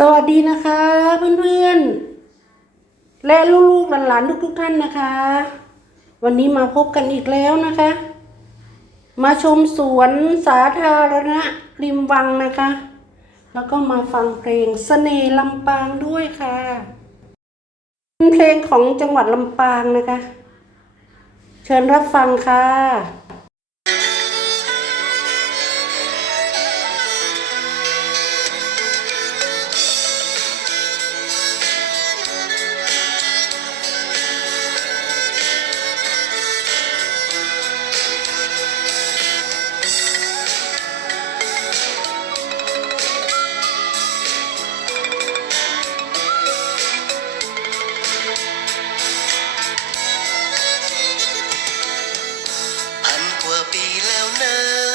สวัสดีนะคะเพื่อนๆ และลูกๆหลานๆทุกๆท่านนะคะ วันนี้มาพบกันอีกแล้วนะคะ มาชมสวนสาธารณะริมวังนะคะ แล้วก็มาฟังเพลงสเสน่ห์ลำปางด้วยค่ะเป็นเพลงของจังหวัดลำปางนะคะ เชิญรับฟังค่ะ ปีแล้วนะ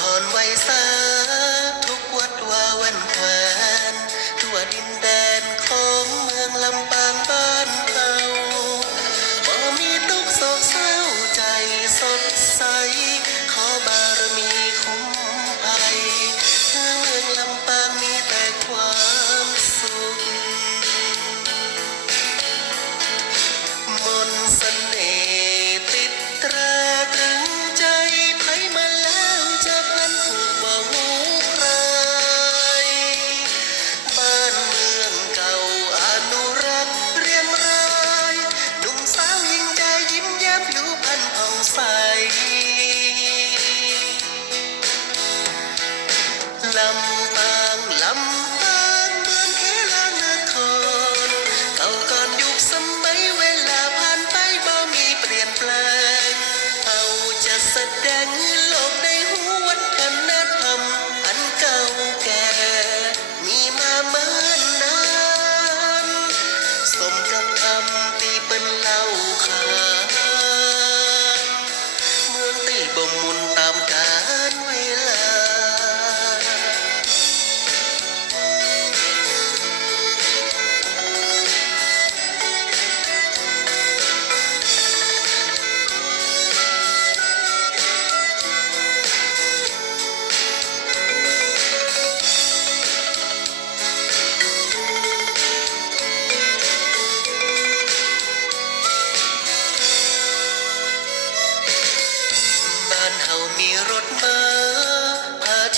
พรไว้สาทุกวัดว่าวันแควา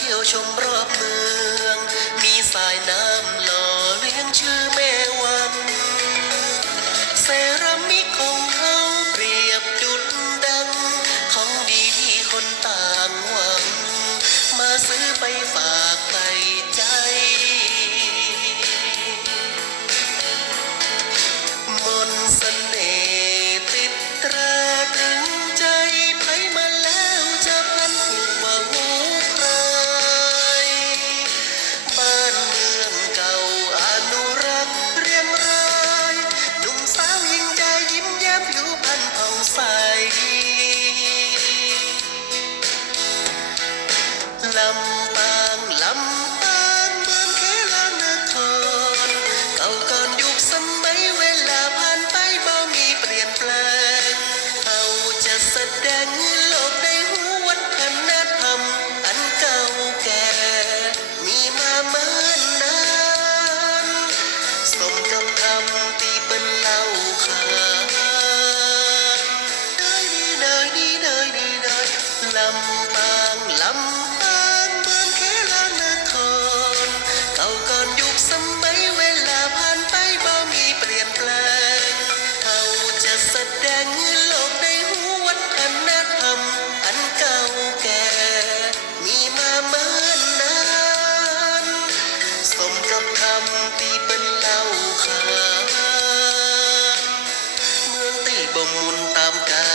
ที่ยวชมรอบเมือง มีสายน้ำหล่อเลี้ยงชื่อำปางลำปางเมืองแคลานครเก่าก่อนยุคสมัยเวลาผ่านไปบ่มีเปลี่ยนแปลงเอาจะแสดงโลกได้หูวัฒนธรรมอันเก่าแก่มีมาเมือนานสมกับคำที่เป็นเล่าขานเนยนี่เนยนี่เนยนี่เนลำ muôn tam ca.